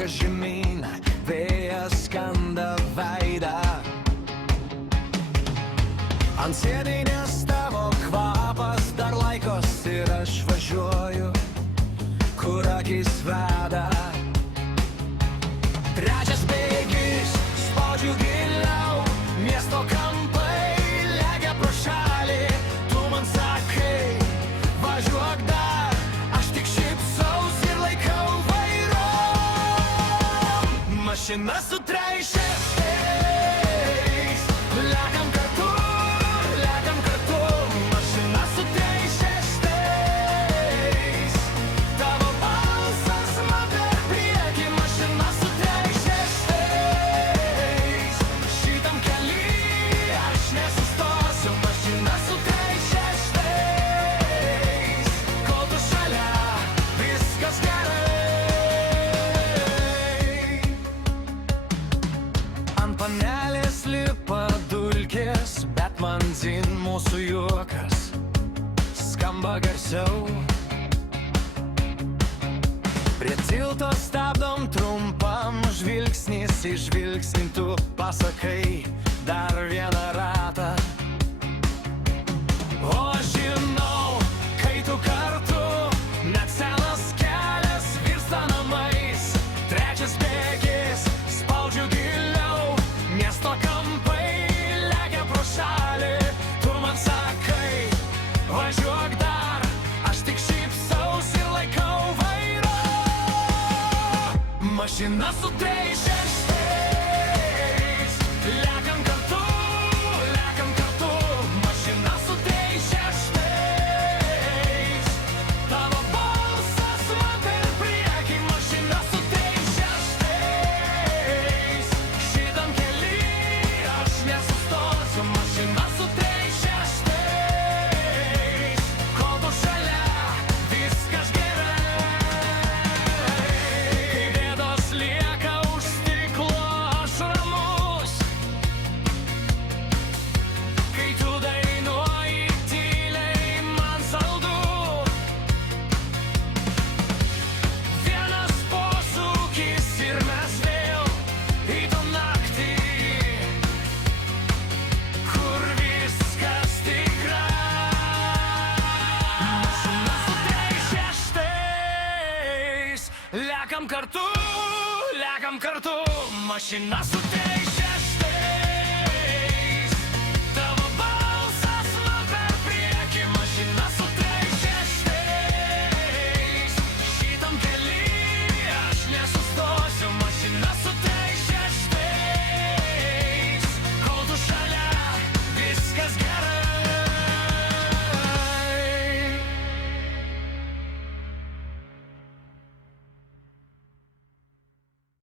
smenga žemyn, vėjas skanda veidą. Ant sėdynės tavo kvapas dar laikos ir aš važiuoju, kur akis veda. Trečias bėgis, spaudžiu giliau, miesto kampai legia pro šalį. Tu man sakai, važiuok dar, aš tik šypsaus ir laikau vairo. Mašina sutraišęs teis, lekam kartu, mašina sutraišęs teis. Tavo balsas man per priekį, mašina sutraišęs teis. Šitam kely aš nesustosiu, mašina sutraišęs teis. Kol tu šalia, viskas gerai. Ant panelės lipa dulkės, bet man dzin mūsų juokas skamba garsiau. Prie tilto stabdom trumpam, žvilgsnis į žvilgsnį tu pasakai dar vieną ratą. O aš žinau, kai tu kartu, net senas kelias virsta namais. Trečias bėgis, spaudžiu giliau, miesto kampai legia pro šalį. Tu man sakai, važiuok dar, aš tik šypsaus ir laikau vairo. Mašina sutraišęs teis, lekam kartu, mašina sutraišęs teis. Tavo balsas man per priekį, mašina sutraišęs teis. Šitam kely aš nesustosiu, mašina sutraišęs teis. Kol tu šalia, viskas gerai. Kai bėdos lieka už stiklo, aš ramus. Kai tu dainuoji tyliai, man saldu. Vienas posūkis ir mes vėl į tą naktį, kur viskas tikra. Mašina sutraišęs teis, lekam kartu, mašina sutraišęs.